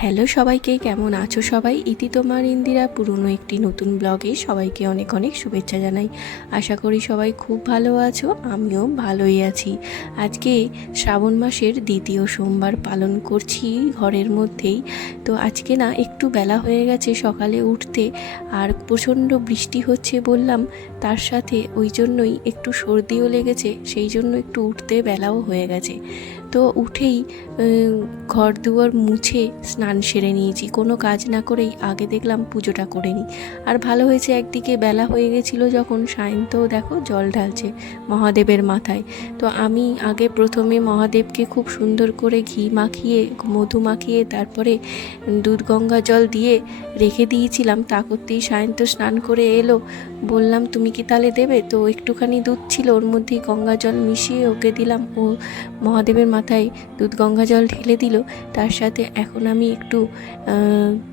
Hello সবাইকে, কেমন আছো সবাই? ইতি তোমার ইন্দিরা পুরনো একটি নতুন ব্লগে সবাইকে অনেক অনেক শুভেচ্ছা জানাই। আশা করি সবাই খুব ভালো আছো, আমিও ভালোই আছি। আজকে শ্রাবণ মাসের দ্বিতীয় সোমবার পালন করছি ঘরের মধ্যেই। তো আজকে না একটু বেলা হয়ে গেছে সকালে উঠতে, আর প্রচণ্ড বৃষ্টি হচ্ছে বললাম, তার সাথে ওই জন্যই একটু সর্দিও লেগেছে, সেই জন্য একটু উঠতে বেলাও হয়ে গেছে। তো উঠেই ঘর দুয়ার মুছে স্নান সেরে নিয়েছি, কোনো কাজ না করেই আগে দেখলাম পুজোটা করে নিই। আর ভালো হয়েছে, একদিকে বেলা হয়ে গেছিলো যখন, সায়ন্তও দেখো জল ঢালছে মহাদেবের মাথায়। তো আমি আগে প্রথমে মহাদেবকে খুব সুন্দর করে ঘি মাখিয়ে মধু মাখিয়ে তারপরে দুধ গঙ্গা জল দিয়ে রেখে দিয়েছিলাম। তা করতেই সায়ন্ত স্নান করে এলো, বললাম তুমি কি তাহলে দেবে? তো একটুখানি দুধ ছিল, ওর মধ্যেই গঙ্গা জল মিশিয়ে ওকে দিলাম। ও মহাদেবের মাথায় দুধ গঙ্গা জল ঢেলে দিল। তার সাথে এখন আমি একটু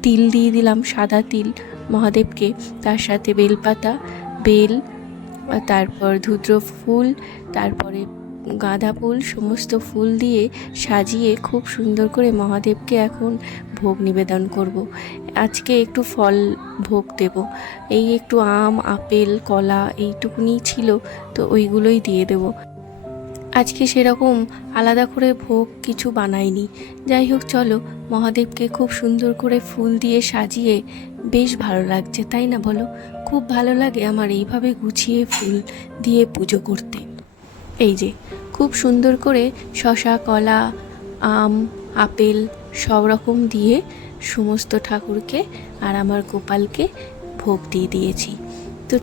তিল দিয়ে দিলাম, সাদা তিল মহাদেবকে। তার সাথে বেলপাতা, বেল, তারপর ধুত্র ফুল, তারপরে গাঁদা ফুল, সমস্ত ফুল দিয়ে সাজিয়ে খুব সুন্দর করে মহাদেবকে এখন ভোগ নিবেদন করব। আজকে একটু ফল ভোগ দেব, এই একটু আম, আপেল, কলা এইটুকুনি ছিল, তো ওইগুলোই দিয়ে দেব। আজকে সেরকম আলাদা করে ভোগ কিছু বানাইনি। যাই হোক, চলো মহাদেবকে খুব সুন্দর করে ফুল দিয়ে সাজিয়ে বেশ ভালো লাগছে, তাই না বলো? খুব ভালো লাগে আমার এইভাবে গুছিয়ে ফুল দিয়ে পুজো করতে। এই যে খুব সুন্দর করে শসা, কলা, আম, আপেল সব রকম দিয়ে সমস্ত ঠাকুরকে আর আমার গোপালকে ভোগ দিয়ে দিয়েছি। তো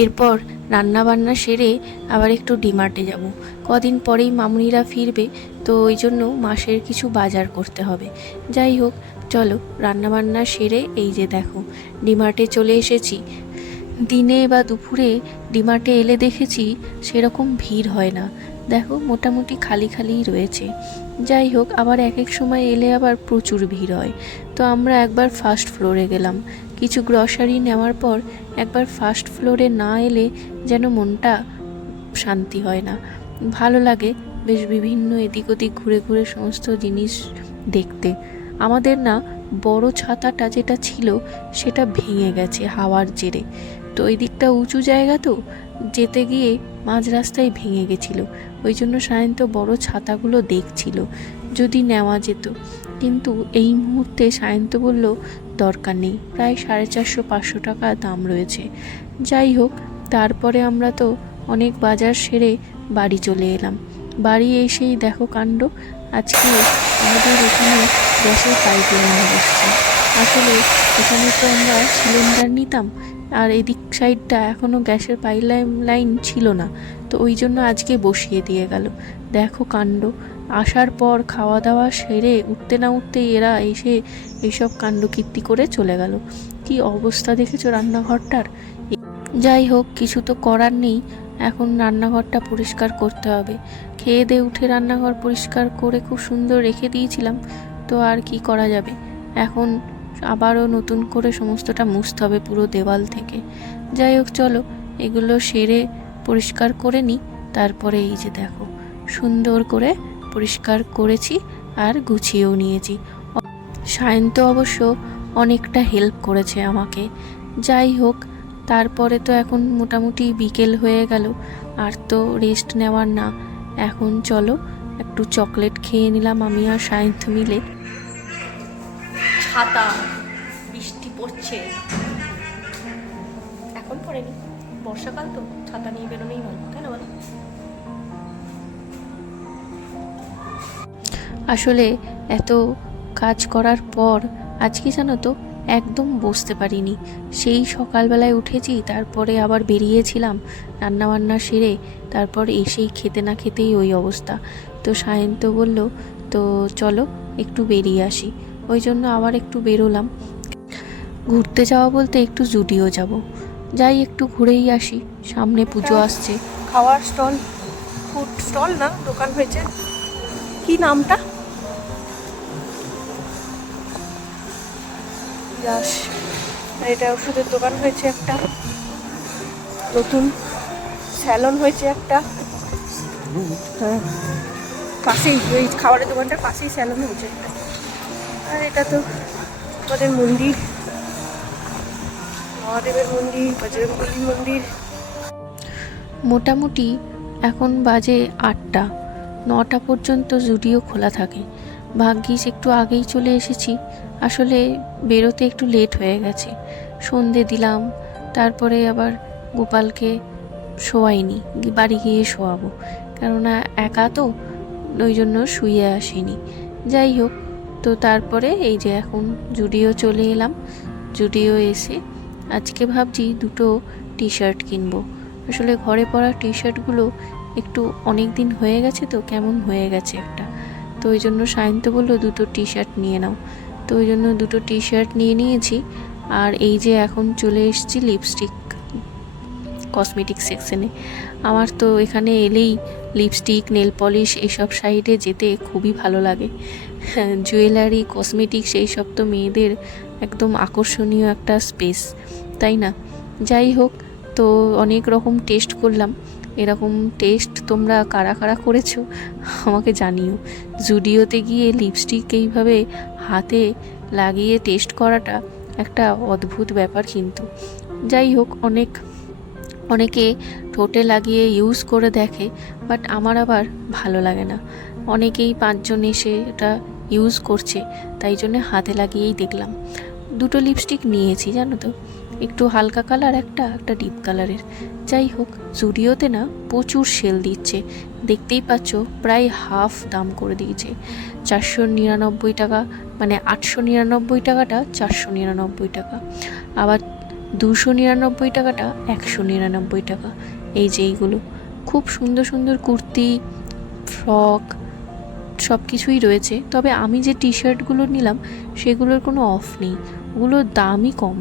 এরপর রান্না বান্না সেরে আবার একটু ডিমার্টে যাব। কদিন পরেই মামুনিরা ফিরবে, তো ওই জন্য মাসের কিছু বাজার করতে হবে। যাই হোক, চলো রান্নাবান্না সেরে এই যে দেখো ডিমার্টে চলে এসেছি। দিনে বা দুপুরে ডিমার্টে এলে দেখেছি সেরকম ভিড় হয় না, দেখো মোটামুটি খালি খালিই রয়েছে। যাই হোক, আবার এক এক সময় এলে আবার প্রচুর ভিড় হয়। তো আমরা একবার ফার্স্ট ফ্লোরে গেলাম, কিছু গ্রসারি নেওয়ার পর একবার ফার্স্ট ফ্লোরে না এলে যেন মনটা শান্তি হয় না, ভালো লাগে বেশ বিভিন্ন এদিক ওদিক ঘুরে ঘুরে সমস্ত জিনিস দেখতে। আমাদের না বড় ছাতাটা যেটা ছিল সেটা ভেঙে গেছে হাওয়ার জেরে। তো ওই দিকটা উঁচু জায়গা, তো যেতে গিয়ে মাঝ রাস্তায় ভেঙে গেছিলো। ওই জন্য সায়ন্ত বড় ছাতাগুলো দেখছিল যদি নেওয়া যেত, কিন্তু এই মুহূর্তে সায়ন্ত বলল দরকার নেই, প্রায় 450-500 টাকা দাম রয়েছে। যাই হোক, তারপরে আমরা তো অনেক বাজার সেরে বাড়ি চলে এলাম। বাড়ি এসেই দেখো কাণ্ড, আজকে আমাদের এখানে গ্যাসের পাইপ লাইন বসছে। আসলে এখানে তো আমরা সিলিন্ডার নিতাম, আর এদিক সাইডটা এখনও গ্যাসের পাইপ লাইন ছিল না, তো ওই জন্য আজকে বসিয়ে দিয়ে গেল। দেখো কাণ্ড, আসার পর খাওয়া দাওয়া সেরে উঠতে না উঠতেই এরা এসে এইসব কাণ্ডকীর্তি করে চলে গেল। কি অবস্থা দেখেছো রান্নাঘরটার? যাই হোক, কিছু তো করার নেই, এখন রান্নাঘরটা পরিষ্কার করতে হবে। খেয়ে দিয়ে উঠে রান্নাঘর পরিষ্কার করে খুব সুন্দর রেখে দিয়েছিলাম, তো আর কি করা যাবে, এখন আবারও নতুন করে সমস্তটা মুছতে হবে পুরো দেওয়াল থেকে। যাই হোক, চলো এগুলো সেরে পরিষ্কার করে নিই। তারপরে এই যে দেখো সুন্দর করে পরিষ্কার করেছি আর গুছিয়েও নিয়েছি। সায়ন্ত অবশ্য অনেকটা হেল্প করেছে আমাকে। যাই হোক, তারপরে তো এখন মোটামুটি বিকেল হয়ে গেল, আর তো রেস্ট নেওয়ার না। এখন চলো একটু চকলেট খেয়ে নিলাম আমি আর সায়ন্ত মিলে। ছাতা, বৃষ্টি পড়ছে, এখন পড়েনি, বর্ষাকাল তো ছাতা নিয়ে বেরোনোই ভালো, তাই না বলো? আসলে এত কাজ করার পর আজকে জানো তো একদম বসতে পারিনি। সেই সকালবেলায় উঠেছি, তারপরে আবার বেরিয়েছিলাম রান্নাবান্না সেরে, তারপর এসেই খেতে না খেতেই ওই অবস্থা। তো সায়ন্ত বলল তো চলো একটু বেরিয়ে আসি, ওই জন্য আবার একটু বেরোলাম। ঘুরতে যাওয়া বলতে একটু জুডিও যাব, যাই একটু ঘুরেই আসি, সামনে পুজো আসছে। খাওয়ার স্টল, ফুড স্টল না দোকান হয়েছে, কি নামটা? এটা ওষুধের দোকান হয়েছে একটা, নতুন স্যালন হয়েছে একটা, হ্যাঁ পাশেই ওই খাবারের দোকানটার পাশেই স্যালন হয়েছে। আর এটা তো আমাদের মন্দির, মহাদেবের মন্দির, বজরংবলীর মন্দির। মোটামুটি এখন বাজে 8টা, 9টা পর্যন্ত জুডিও খোলা থাকে। ভাগ্যিস একটু আগেই চলে এসেছি, আসলে বেরোতে একটু লেট হয়ে গেছে। সন্ধে দিলাম, তারপরে আবার গোপালকে শোয়াইনি, বাড়ি গিয়ে শোয়াবো, কেননা একা তো, ওই জন্য শুয়ে আসিনি। যাই হোক, তো তারপরে এই যে এখন জুডিও চলে এলাম। জুডিও এসে আজকে ভাবছি দুটো টি শার্ট কিনবো। আসলে ঘরে পরা টি শার্টগুলো একটু অনেক দিন হয়ে গেছে তো কেমন হয়ে গেছে একটা, তো ওই জন্য সায়ন্ত বললো দুটো টি শার্ট নিয়ে নাও, তো ওই জন্য দুটো টি শার্ট নিয়ে নিয়েছি। আর এই যে এখন চলে এসেছি লিপস্টিক কসমেটিক সেকশনে। আমার তো এখানে এলেই লিপস্টিক, নেল পলিশ এইসব সাইডে যেতে খুবই ভালো লাগে। জুয়েলারি, কসমেটিক্স এইসব তো মেয়েদের একদম আকর্ষণীয় একটা স্পেস, তাই না? যাই হোক, তো অনেক রকম টেস্ট করলাম। এরকম টেস্ট তোমরা কারা কারা করেছো আমাকে জানিও। জুডিওতে গিয়ে লিপস্টিক এইভাবে হাতে লাগিয়ে টেস্ট করাটা একটা অদ্ভুত ব্যাপার কিন্তু। যাই হোক, অনেকে ঠোঁটে লাগিয়ে ইউজ করে দেখে, বাট আমার আবার ভালো লাগে না। অনেকেই 5 জন এসে এটা ইউজ করছে, তাই জন্য হাতে লাগিয়েই দেখলাম। দুটো লিপস্টিক নিয়েছি জানো তো, একটু হালকা কালার, একটা ডিপ কালারের। যাই হোক, জুডিওতে না প্রচুর সেল দিচ্ছে, দেখতেই পাচ্ছ, প্রায় হাফ দাম করে দিয়েছে। 499 টাকা, মানে 899 টাকাটা 499 টাকা, আবার 299 টাকাটা 199 টাকা। এই যে এইগুলো খুব সুন্দর সুন্দর কুর্তি, ফ্রক সব কিছুই রয়েছে। তবে আমি যে টি শার্টগুলো নিলাম সেগুলোর কোনো অফ নেই, ওগুলোর দামই কম,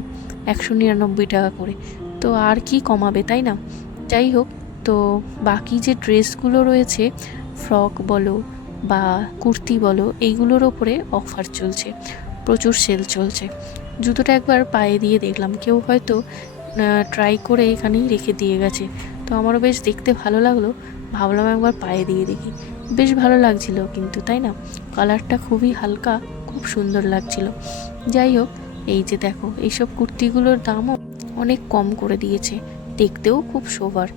199 টাকা করে। তো আর কি কমাবে, তাই না? যাই হোক, তো বাকি যে ড্রেসগুলো রয়েছে, ফ্রক বলো বা কুর্তি বলো, এইগুলোর ওপরে অফার চলছে, প্রচুর সেল চলছে। জুতোটা একবার পায়ে দিয়ে দেখলাম, কেউ হয়তো ট্রাই করে এখানেই রেখে দিয়ে গেছে, তো আমারও বেশ দেখতে ভালো লাগলো, ভাবলাম একবার পায়ে দিয়ে দেখি। বেশ ভালো লাগছিল কিন্তু, তাই না? কালারটা খুবই হালকা, খুব সুন্দর লাগছিল। যাই হোক, এই যে দেখো, এইসব কুর্তিগুলোর দামও অনেক কম করে দিয়েছে, দেখতেও খুব সোবার।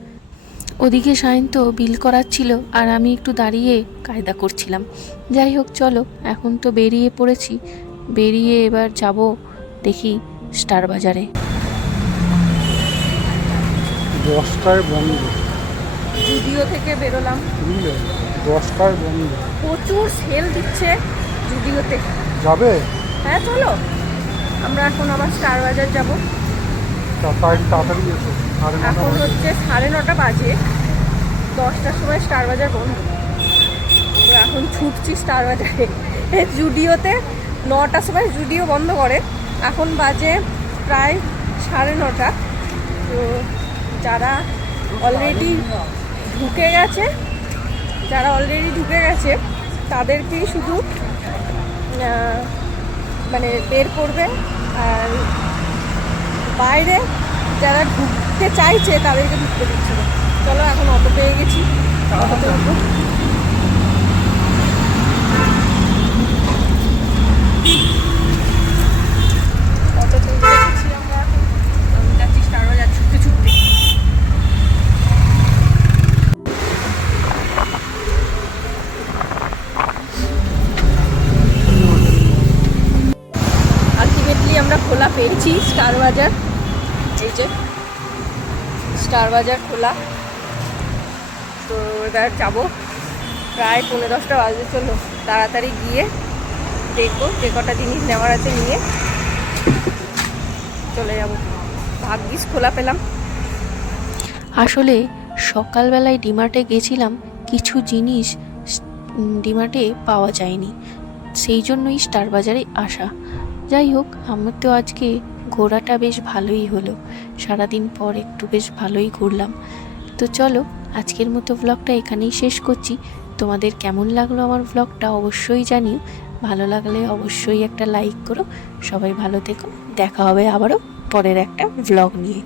ওদিকে সায়ন্ত বিল করাচ্ছিল আর আমি একটু দাঁড়িয়ে কায়দা করছিলাম। যাই হোক, চলো এখন তো বেরিয়ে পড়েছি, বেরিয়ে এবার যাব দেখি স্টার বাজারে। 10টায় বন্ধ, জুডিও থেকে বেরোলাম, 10টায় বন্ধ। প্রচুর সেল দিচ্ছে জুডিওতে। যাবে? হ্যাঁ চলো, আমরা এখন আবার স্টার বাজার যাব। তাড়াতাড়ি এসো, এখন হচ্ছে 9:30 বাজে, 10টার সময় স্টার বাজার বন্ধ। তো এখন ছুটছি স্টার বাজারে। জুডিওতে 9টার সময় জুডিও বন্ধ করে, এখন বাজে প্রায় 9:30। তো যারা অলরেডি ঢুকে গেছে তাদেরকেই শুধু মানে বের করবে, আর বাইরে যারা ঢুকতে চাইছে তাদেরকে ঢুকতে দিচ্ছে না। চলো, এখন অটো পেয়ে গেছি, অটোতে উঠবো। অটোতে উঠে গেছি আমরা, এখন যাচ্ছি স্টার বাজার ছুটতে ছুটতে। আলটিমেটলি আমরা খোলা পেয়েছি স্টার বাজার। এই যে স্টার বাজার খোলা, তো এবার যাবো, প্রায় 10:30 বাজে। চলো তাড়াতাড়ি গিয়ে দেখবো, যে কটা জিনিস নেওয়ার আছে নিয়ে চলে যাব। ভাগ্যিস খোলা পেলাম। আসলে সকালবেলায় ডিমার্টে গেছিলাম, কিছু জিনিস ডিমার্টে পাওয়া যায়নি, সেই জন্যই স্টার বাজারে আসা। যাই হোক, আমার তো আজকে ঘোরাটা বেশ ভালোই হলো, সারাদিন পর একটু বেশ ভালোই ঘুরলাম। তো চলো, আজকের মতো ব্লগটা এখানেই শেষ করছি। তোমাদের কেমন লাগলো আমার ব্লগটা অবশ্যই জানিও, ভালো লাগলে অবশ্যই একটা লাইক করো। সবাই ভালো থেকো, দেখা হবে আবারও পরের একটা ব্লগ নিয়ে।